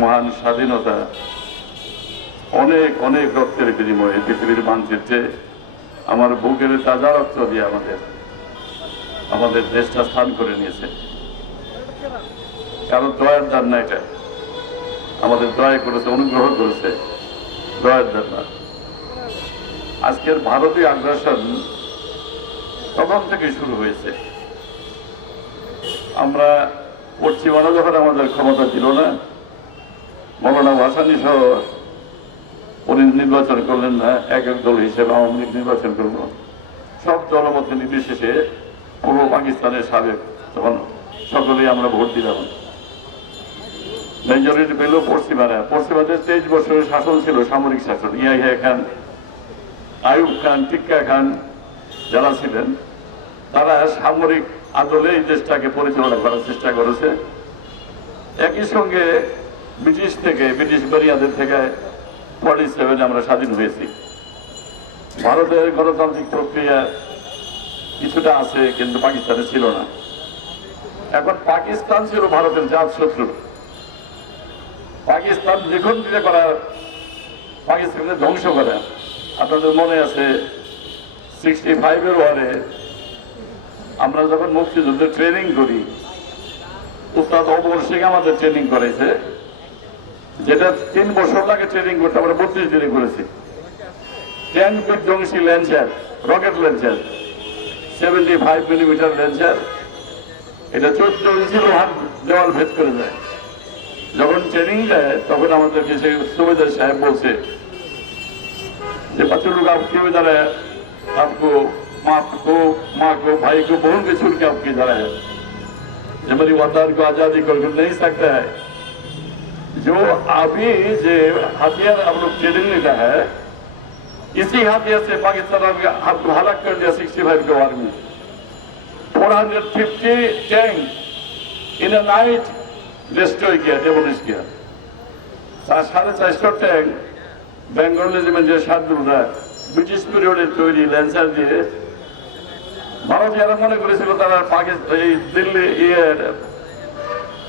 মহান স্বাধীনতা অনেক অনেক রক্তের বিনিময়ে পৃথিবীর মানচিত্রে আমার বুকের তাজা রক্ত দিয়ে আমাদের দেশটা স্থান করে নিয়েছে। কারণ দয়ার দান না, এটা আমাদের দয়া করেছে, অনুগ্রহ করেছে, দয়ার দান না। আজকের ভারতীয় আগ্রাসন তখন থেকে শুরু হয়েছে। আমরা পশ্চিমারা যখন আমাদের ক্ষমতা ছিল না, মৌলানা ভাসানী সহ উনি নির্বাচন করলেন না, এক এক দল হিসেবে আওয়ামী লীগ নির্বাচন করলো। সব দলমত নির্বিশেষে পূর্ব পাকিস্তানের সাবেক তখন সকলেই আমরা ভোট দিলাম। মেজরিটি পেল পশ্চিমারা। পশ্চিমাদের 23 বছরের শাসন ছিল, সামরিক শাসন। ইয়াহিয়া খান, আইয়ুব খান, টিক্কা খান যারা ছিলেন, তারা সামরিক আদলে এই দেশটাকে পরিচালনা করার চেষ্টা করেছে। একই সঙ্গে ব্রিটিশ বেরিয়াদের থেকে 47 আমরা স্বাধীন হয়েছি। ভারতের গণতান্ত্রিক প্রক্রিয়া কিছুটা আছে, কিন্তু পাকিস্তানে ছিল না। এখন পাকিস্তান ছিল ভারতের জাত শত্রু। পাকিস্তান দ্বিখণ্ডিত করার, পাকিস্তানকে ধ্বংস করা। আপনাদের মনে আছে 65-এর ওয়ারে আমরা যখন মুক্তিযুদ্ধে ট্রেনিং করি, উস্তাদ অমর সিং আমাদের ট্রেনিং করেছে, যেটা 3 বছর লাগে ট্রেনিং করতে, আমরা 32 দিনে করেছি। 10 বিধ্বংসী Lancer, rocket Lancer, 75 millimetre Lancer, এটা 14 ইঞ্চি লোহার দেওয়াল ভেদ করে যায়। যখন ট্রেনিং দেয় তখন আমাদেরকে সেই সুবেদার সাহেব বলছে যে बच्चों लोग आपकी इधर है, आपको माँ को भाई को बहन के छूट के आपकी इधर है, जब मेरी वतन को आजादी कर नहीं सकता है। जो अभी जो हथियार हम लोग ट्रेनिंग लेता है, इसी हथियार से पाकिस्तान आपको हलाक कर दिया 65 के वार में। 450 tank in a night destroy किया, डेमोलिश किया। 450 टैंक বেঙ্গল রেজিমেন্টের সাধুরা ব্রিটিশ পিরিয়ডের তৈরি ল্যান্সার দিয়ে, ভারতীয়রা মনে করেছিল তারা পাকিস্তান এই দিল্লি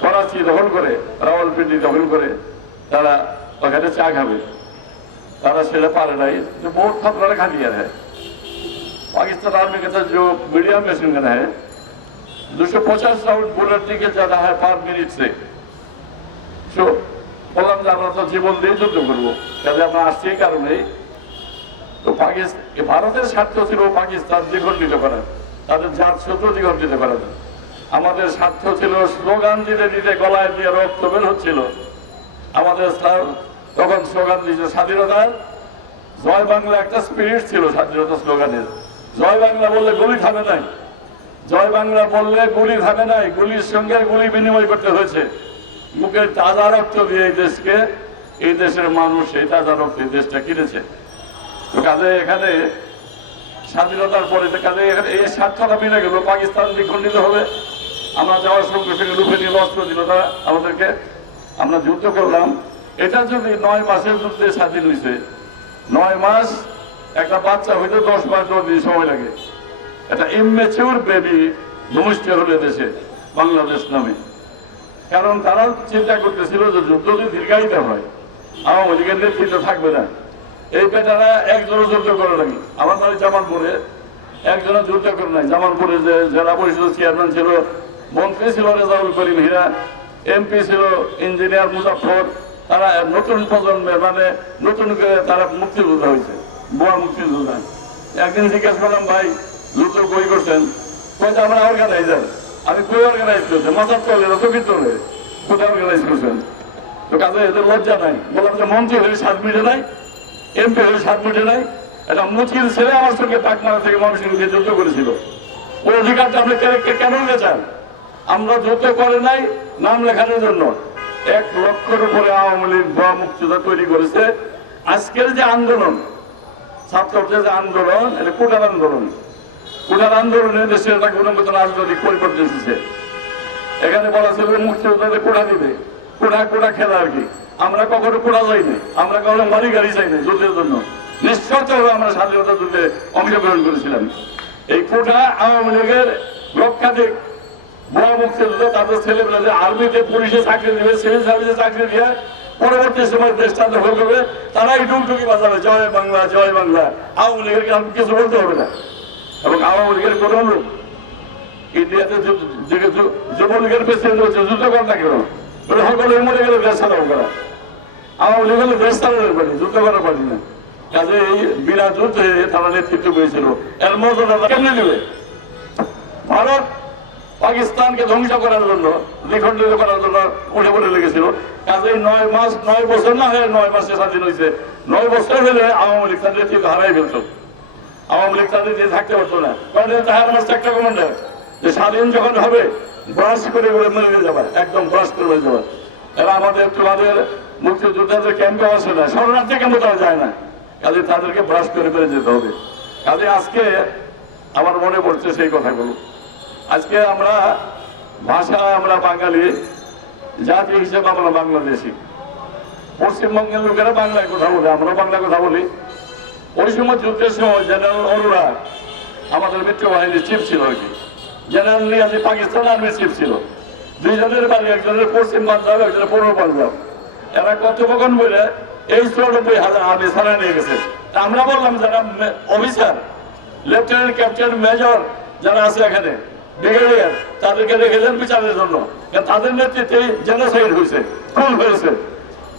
করাচি দখল করে, রাওয়ালপিন্ডি দখল করে তারা ওখানে চা খাবে। তারা সেটা পারে নাই। बहुत खतरा खा दिया है। पाकिस्तान आर्मी के साथ जो मीडियम मशीन गन है, 250 राउंड बुलेट निकल जाता है पर मिनट से। বললাম যে আমরা তো জীবন দিয়ে যুদ্ধ করবো, কাজে আমরা আসছি এই কারণেই। তো ভারতের স্বার্থ ছিল পাকিস্তান দ্বিখণ্ডিত করা, তাদের জাত শত্রু দ্বিখণ্ডিত করা। আমাদের স্বার্থ ছিল স্লোগান দিতে দিতে গলায় দিয়ে রক্ত বের হচ্ছিল। আমাদের তখন স্লোগান দিয়েছিল স্বাধীনতার জয় বাংলা, একটা স্পিরিট ছিল স্বাধীনতা স্লোগানের। জয় বাংলা বললে গুলি থামে নাই, জয় বাংলা বললে গুলি থামে নাই, গুলির সঙ্গে গুলি বিনিময় করতে হয়েছে। মুখের তাজা রক্ত দিয়ে এই দেশকে, এই দেশের মানুষ এই তাজা রক্ত এই দেশটা কিনেছে। তো কাজে এখানে স্বাধীনতার পরে কাজে এখানে এই স্বার্থটা মিলে গেল, পাকিস্তান দ্বিখণ্ডিত হবে। আমরা যাওয়ার সঙ্গে সঙ্গে রূপে নিয়ে অস্ত্র দিল তারা আমাদেরকে, আমরা যুদ্ধ করলাম। এটা যদি 9 মাসের যুদ্ধে স্বাধীন হয়েছে, 9 মাস একটা বাচ্চা হইতে 10 মাস 10 দিন সময় লাগে। একটা ইমম্যাচিউর বেবি ভূমিষ্ঠ হলে দেশে বাংলাদেশ নামে। কারণ তারা চিন্তা করতেছিল যে যুদ্ধ যদি দীর্ঘায়িত হয়, আওয়ামী লীগের নেতৃত্ব থাকবে না। এই বেটারা একজনও যুদ্ধ করে নাই। আমার বাড়ি জামালপুরে একজনের যুদ্ধ করে নাই। জামালপুরে যে জেলা পরিষদের চেয়ারম্যান ছিল, মন্ত্রী ছিল রেজাউল করিম হীরা, এমপি ছিল ইঞ্জিনিয়ার মুজাফর। তারা নতুন প্রজন্মের, মানে নতুন করে তারা মুক্তিযোদ্ধা হয়েছে, বুয়া মুক্তিযোদ্ধা। একদিন জিজ্ঞাসা করলাম, ভাই যুদ্ধ কই করছেন? কইতে আমরা অর্গানাইজার। আমি কই অর্গানাইজ করছেন? মাথার তলে চোখের তলে কোথায় অর্গানাইজ করছেন? তো কাজে এদের লজ্জা নাই। বললাম যে মন্ত্রী হলে 7 মিনিটে নাই, এমপি হলে 7 মিনিটে নাই। একটা মুচির ছেলে আমার সঙ্গে পাকমারা থেকে মানুষের নিয়ে যুদ্ধ করেছিল। ওই অধিকারটা আপনি কেন চান? আমরা যুদ্ধ করে নাই নাম লেখানোর জন্য। 1 লক্ষের উপরে আওয়ামী লীগ ভুয়া মুক্তিযোদ্ধা তৈরি করেছে। আজকের যে আন্দোলন, ছাত্রদের যে আন্দোলন, এটা কোটার আন্দোলন। কোটার আন্দোলনে দেশের একটা গুণগত রাজনৈতিক পরিবর্তন এসেছে। এখানে বলা ছিল মুক্তিযোদ্ধাদের কোটা দিবে, কোটা খেলা আর কি। আমরা কখনো কোটা যাইনি, আমরা কখনো মারি গাড়ি চাইনি যুদ্ধের জন্য। নিঃশর্তভাবে আমরা স্বাধীনতা যুদ্ধে অংশগ্রহণ করেছিলাম। এই কোটা আওয়ামী লীগের লক্ষাধিক ভুয়া মুক্তিযোদ্ধা তাদের ছেলেমেয়েদের আর্মিতে, পুলিশে চাকরি দিবে, সিভিল সার্ভিসে চাকরি দিয়ে পরবর্তী সময় দেশটা দখল করবে, তারাই ডুগডুগি বাজাবে জয় বাংলা জয় বাংলা। আওয়ামী লীগের কিছু বলতে হবে না। এবং আওয়ামী লীগের কোনো লোক ইন্ডিয়াতে যুবলীগের প্রেসিডেন্ট হচ্ছে, যুদ্ধ করেন না কেন? সকলে মরে গেলে দেশ চালাবো করা। আওয়ামী লীগ হলে দেশ চালানোর পারি, যুদ্ধ করার পারি না। কাজে এই বিনা যুদ্ধে তারা নেতৃত্ব পেয়েছিল, এর মর্যাদা কেমনি দেবে? ভারত পাকিস্তানকে ধ্বংস করার জন্য, দ্বিখণ্ডিত করার জন্য উঠে পড়ে লেগেছিল। কাজে 9 বছর না হয়ে 9 মাসে স্বাধীন হয়েছে। 9 বছর হলে আওয়ামী লীগ তার নেতৃত্ব হারাই ফেলত। আওয়ামী লীগ তাদের দিয়ে থাকতে পারতো না, কারণ তাহার মাসে একটা কমান্ডার যে স্বাধীন যখন হবে ব্রাশ করে মেরে যাবে, একদম ব্রাশ করে মেরে যাবে। এরা তোমাদের মুক্তিযোদ্ধাদের ক্যাম্পে আসে না, শরণার্থী ক্যাম্পে তারা যায় না। কাজে তাদেরকে ব্রাশ করে মেরে যেতে হবে। কাজে আজকে আমার মনে পড়ছে সেই কথাগুলো। আজকে আমরা বাঙালি জাতি হিসেবে আমরা বাংলাদেশি। পশ্চিমবঙ্গের লোকেরা বাংলায় কথা বলে, আমরা বাংলা কথা বলি। ওই সময় যুদ্ধের সময় জেনারেল অরোরা আমাদের মিত্র বাহিনীর চিফ ছিল আর কি। জেনারেল নিয়াজি পাকিস্তান আর্মির চিফ ছিল। দুইজনের বাড়ি, একজনের পশ্চিম পাঞ্জাব, একজনের পূর্ব পাঞ্জাব। এরা কথোপকথন বলে এই 94,000 আর্মি ছাড়াই নিয়ে গেছে। আমরা বললাম যারা অফিসার, লেফটেন্যান্ট, ক্যাপ্টেন, মেজর যারা আছে এখানে, ব্রিগেডিয়ার, তাদেরকে রেখে দেন বিচারের জন্য। তাদের নেতৃত্বে জেনোসাইড হয়েছে, খুন হয়েছে।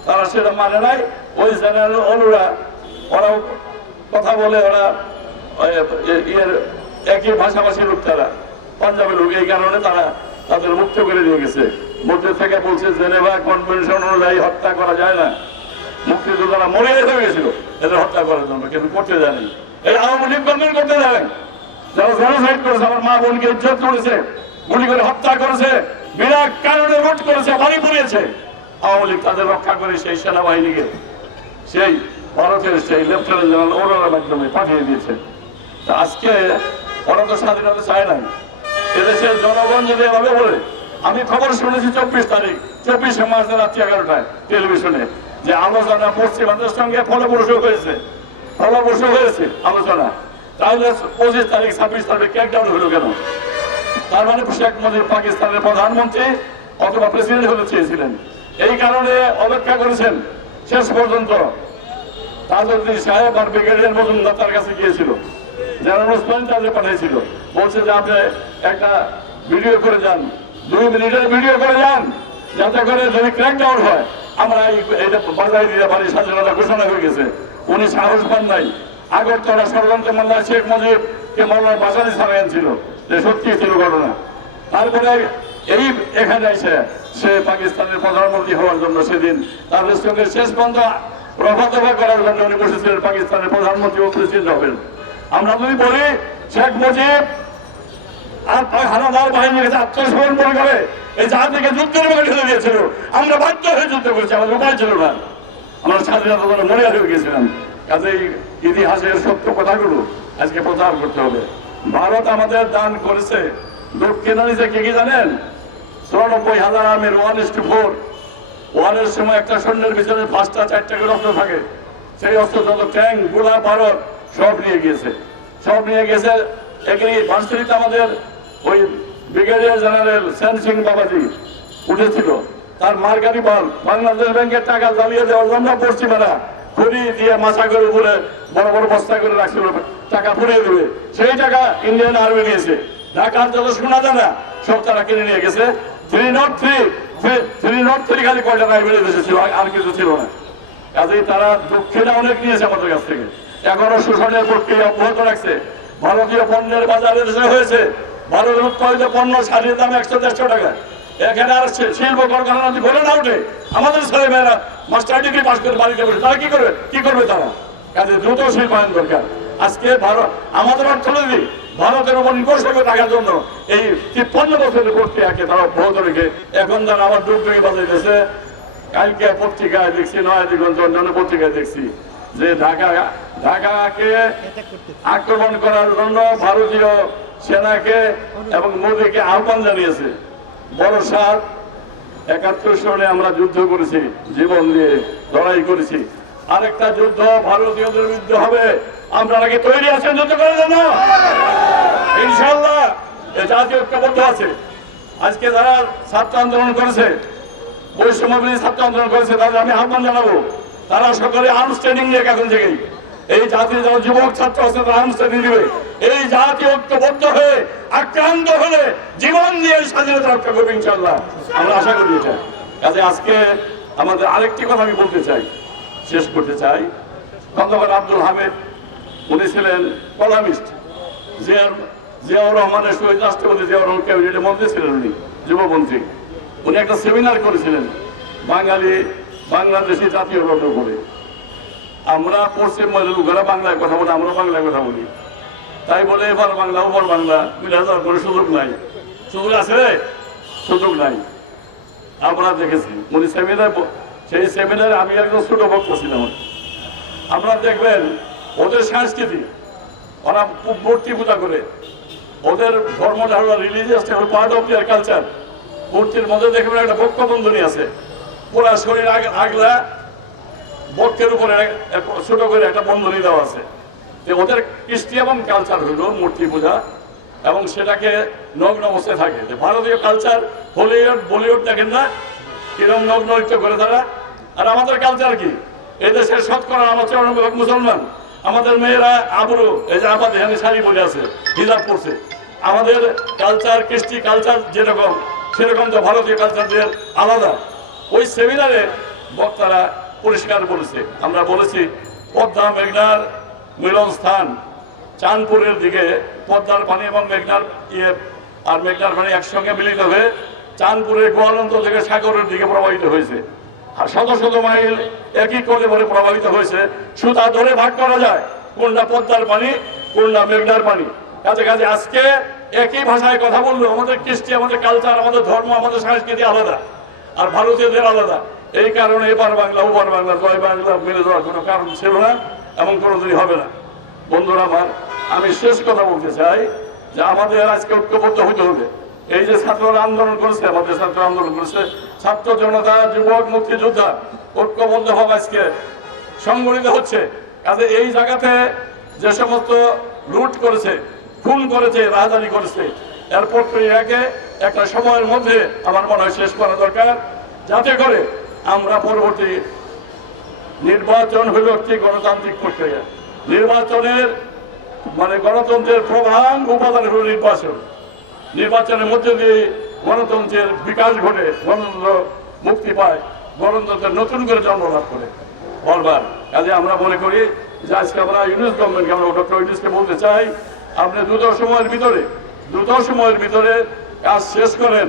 তারা সেটা মানে নাই। ওই জেনারেল অরোরা ওরা কথা বলে, ওরা একই ভাষাভাষী লোক, তারা পাঞ্জাবের লোক। এই কারণে তারা তাদের মুক্ত করে দিয়ে গেছে। মধ্যে থেকে বলছে জেনেভা কনভেনশন অনুযায়ী হত্যা করা যায় না। মুক্তিযোদ্ধারা মরে হয়ে গেছিল এদের হত্যা করার জন্য, কিন্তু করতে জানি। এই আওয়ামী লীগ গভর্নমেন্ট করতে জানেন, যারা জেনোসাইড করেছে, আমার মা বোনকে ইজ্জত করেছে, গুলি করে হত্যা করেছে, বিনা কারণে লুট করেছে, বাড়ি পুড়িয়েছে, আওয়ামী লীগ তাদের রক্ষা করে সেই সেনাবাহিনীকে সেই ভারতের সেই লেফটেন্যান্ট জেনারেল অরোরার মাধ্যমে পাঠিয়ে দিয়েছে। আজকে ওরা তো স্বাধীনতা চায় নাই। এদেশের জনগণ যদি এভাবে বলে, আমি খবর শুনেছি 24 মার্চ রাত্রি 11টায় টেলিভিশনে যে আলোচনা পশ্চিমাদের সঙ্গে ফলপ্রসূ হয়েছে আলোচনা। তাহলে 25 তারিখ 26 তারিখ ক্র্যাকডাউন হলো কেন? তার মানে শেখ মুজিব পাকিস্তানের প্রধানমন্ত্রী অথবা প্রেসিডেন্ট হতে চেয়েছিলেন, এই কারণে অপেক্ষা করেছেন শেষ পর্যন্ত। তাজউদ্দিন সাহেব আর ব্রিগেডিয়ার মজুমদার তার কাছে গিয়েছিল, জেনারেল ওসমান তাদের পাঠিয়েছিল, বলছে যে আপনি একটা ভিডিও করে যান, 2 মিনিটের ভিডিও করে যান, যাতে করে যদি ক্র্যাকডাউন হয় আমরা এটা বাজারে দিয়ে পারি, স্বাধীনতা ঘোষণা হয়ে গেছে। উনি সাহস পান নাই। আগরতলা ষড়যন্ত্র মামলায় শেখ মুজিবকে মামলার বাজারে ছাড়াই আনছিল, যে সত্যি ছিল ঘটনা। তারপরে এখানে এসে সে পাকিস্তানের প্রধানমন্ত্রী হওয়ার জন্য সেদিন তাদের সঙ্গে শেষ পর্যন্ত রফা করার জন্য উনি বসেছিলেন পাকিস্তানের প্রধানমন্ত্রী ও প্রেসিডেন্ট হবেন। আমরা যদি বলি শেখ মুজিব আর হানাদার বাহিনীর কাছে আত্মসমর্পণ করে এই জাতিকে যুদ্ধের মুখে ঠেলে দিয়েছিল, আমরা বাধ্য হয়ে যুদ্ধ করেছি, আমাদের উপায় ছিল না, আমরা স্বাধীনতা জন্য মরে হয়ে গেছিলাম। কাজেই ইতিহাসের সত্য কথাগুলো আজকে প্রচার করতে হবে। ভারত আমাদের দান করেছে দক্ষিণাঞ্চলে কি জানেন? 94,000 আর্মির 1:4। ওয়ারের সময় একটা সৈন্যের পিছনে 5টা 4টা করে অস্ত্র থাকে। সেই অস্ত্র যত ট্যাঙ্ক, গোলা, ভারত সব নিয়ে গিয়েছে। একই ভার্সিটিতে আমাদের ওই ব্রিগেডিয়ার জেনারেল সেন সিং বাবাজি উঠেছিল, তার মার্কারি বল বাংলাদেশ ব্যাংকের টাকা জ্বালিয়ে দেওয়ার জন্য পশ্চিমারা খড়ি দিয়ে মাছা করে উপরে বড় বড় বস্তা করে রাখছিল, টাকা ফুরিয়ে দেবে। সেই টাকা ইন্ডিয়ান আর্মি নিয়েছে। ঢাকার যত সোনা দানা সব তারা কিনে নিয়ে গেছে। 303 খালি কয়টা রাইফেল দেশে ছিল, আর কিছু ছিল না। কাজেই তারা দক্ষিণে অনেক নিয়েছে আমাদের কাছ থেকে। এখনো শোষণের প্রক্রিয়া অব্যাহত রাখছে। ভারতীয় পণ্যের বাজারে হয়েছে, ভারতের উৎপাদিত পণ্য শাড়ির দাম 100-150 টাকা। এখানে আর শিল্প কলকারখানা যদি ভরে না উঠে, আমাদের ছেলেমেয়েরা মাস্টার ডিগ্রি পাস করে বাড়িতে বসে, তারা কি করবে তারা? কাজে দ্রুত শিল্পায়ন দরকার। আজকে আমাদের অর্থনীতি ভারতের উপর নির্ভরশীল থাকার জন্য এই 53 বছরের প্রক্রিয়াকে তারা অব্যাহত রেখে এখন তারা আবার ডুগডুগি বাজাইতেছে। কালকে পত্রিকায় দেখছি, নয়া দিগন্ত অন্যান্য পত্রিকায় দেখছি যে ঢাকাকে আক্রমণ করার জন্য ভারতীয় সেনাকে এবং মোদীকে আহ্বান জানিয়েছে। বড় সাত 71 সালে আমরা যুদ্ধ করেছি, জীবন দিয়ে লড়াই করেছি। আরেকটা যুদ্ধ ভারতীয়দের বিরুদ্ধে হবে। আপনারা কি তৈরি আছেন যুদ্ধ করার জন্য? ইনশাআল্লাহ। জাতীয় ঐক্যবদ্ধ আছে। আজকে যারা ছাত্র আন্দোলন করেছে, বৈষম্যবিরোধী ছাত্র আন্দোলন করেছে, তাদের আমি আহ্বান জানাবো তারা সকলে আর্মস ট্রেনিং নিয়ে এখন থেকেই এই জাতির যারা যুবক ছাত্র আছে তারা আর্মস ট্রেনিং দিবে। এই জাতি ঐক্যবদ্ধ হয়ে আক্রান্ত হলে জীবন দিয়ে স্বাধীনতা রক্ষা করবে ইনশাল্লাহ, আমরা আশা করি এটা। কাজে আজকে আমাদের আরেকটি কথা আমি বলতে চাই, শেষ করতে চাই। খন্দকার আব্দুল হামিদ উনি ছিলেন কলামিস্ট, জিয়াউর রহমানের শহীদ রাষ্ট্রপতি জিয়াউর রহমান ক্যাবিনেটের মন্ত্রী ছিলেন, উনি যুবমন্ত্রী। উনি একটা সেমিনার করেছিলেন বাংলাদেশি জাতীয় রত্ন করে। আমরা পশ্চিমবঙ্গের লোকেরা বাংলায় কথা বলি, আমরা বাংলায় কথা বলি, তাই বলে এবার বাংলা ওপর বাংলা মিলে যাওয়ার কোনো সুযোগ নাই। সুযোগ আছে? সুযোগ নাই। আপনারা দেখেছি উনি সেমিনার, সেই সেমিনারে আমি একজন ছোট বক্তা ছিলাম। আপনারা দেখবেন ওদের সংস্কৃতি, ওরা মূর্তি পূজা করে, ওদের ধর্মটা হলো religious part of their culture. মূর্তির মধ্যে দেখবেন একটা বক্ষ বন্ধনী আছে, পুরা শরীর আগলা বক্ষের উপরে ছোট করে একটা বন্ধনী দেওয়া আছে। ওদের কৃষ্টি এবং কালচার হইল মূর্তি পূজা, এবং সেটাকে নগ্ন অবস্থায় থাকে। ভারতীয় কালচার হলিউড বলিউড দেখেন না কিরকম নগ্ন নৃত্য করে তারা। আর আমাদের কালচার কি? এদেশের শতকরা আমার 94% মুসলমান। আমাদের মেয়েরা আবরু, এই যে আমাদের এখানে শাড়ি পরে আছে, হিজাব পরছে। আমাদের কালচার কৃষ্টি কালচার যেরকম, সেরকম তো ভারতীয় কালচারদের আলাদা। ওই সেমিনারে বক্তারা পরিষ্কার বলেছে, আমরা বলেছি পদ্মা মেঘনার মিলন স্থান চাঁদপুরের দিকে, পদ্মার পানি এবং মেঘনার মেঘনার পানি একসঙ্গে মিলিত হয়ে চাঁদপুরের গোয়ালন্দ থেকে সাগরের দিকে প্রবাহিত হয়েছে। আর শত শত মাইল একই করে বলে প্রবাহিত হয়েছে। সুতা ধরে ভাগ করা যায় কোনটা পদ্মার পানি, কোনটা মেঘনার পানি। কাজে কাজে আজকে একই ভাষায় কথা বললো, আমাদের কৃষ্টি, আমাদের কালচার, আমাদের ধর্ম, আমাদের সংস্কৃতি আলাদা, আর ভারতীয়দের আলাদা। এই কারণে এবার বাংলা ওপার বাংলা জয় বাংলা মিলে যাওয়ার কোনো কারণ ছিল না এবং কোনোদিনই হবে না। বন্ধুরা আমার, আমি শেষ কথা বলতে চাই যে আমাদের আজকে ঐক্যবদ্ধ হতে হবে। এই যে ছাত্ররা আন্দোলন করেছে, আমাদের ছাত্র আন্দোলন করেছে, ছাত্র জনতা, যুবক, মুক্তিযোদ্ধা ঐক্যবদ্ধ হবে, আজকে সংগঠিত হচ্ছে। কাজে এই জায়গাতে যে সমস্ত লুট করেছে, খুন করেছে, রাজধানী করেছে, এর প্রক্রিয়াকে একটা সময়ের মধ্যে আমার মনে হয় শেষ করা দরকার, যাতে করে আমরা পরবর্তী নির্বাচন হইল একটি গণতান্ত্রিক প্রক্রিয়া। নির্বাচনের গণতন্ত্রের প্রধান উপাদান হল নির্বাচন। নির্বাচনের মধ্যে দিয়ে গণতন্ত্রের বিকাশ ঘটে, গণতন্ত্র মুক্তি পায়, গণতন্ত্রের নতুন করে জন্মলাভ করে বলবার। কাজে আমরা মনে করি যে আজকে আমরা ইউনুস গভর্নমেন্টকে, আমরা ডক্টর ইউনুসকে বলতে চাই, আপনি দ্রুত সময়ের ভিতরে কাজ শেষ করেন।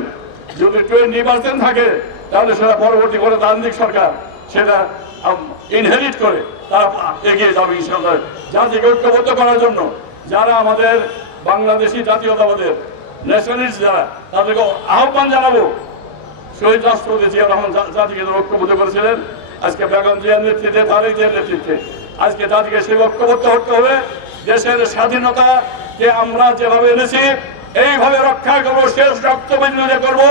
যদি 20% থাকে তাহলে সেটা পরবর্তী করে তান্ত্রিক সরকার সেটা ইনহেরিট করে তারা এগিয়ে যাবে ইনশাআল্লাহ। জাতিকে ঐক্যবদ্ধ করার জন্য যারা আমাদের বাংলাদেশি জাতীয়তাবাদের ন্যাশনালিস্ট যারা, তাদেরকে আহ্বান জানাবো। শহীদ রাষ্ট্রপতি জিয়াউর রহমান জাতিকে ঐক্যবদ্ধ করেছিলেন, আজকে বেগম জিয়ার নেতৃত্বে, তারেক জিয়ার নেতৃত্বে আজকে জাতিকে সেই ঐক্যবদ্ধ হতে হবে। দেশের স্বাধীনতাকে আমরা যেভাবে এনেছি এইভাবে রক্ষা করবো, শেষ রক্ত বিনিয়োগ করবো।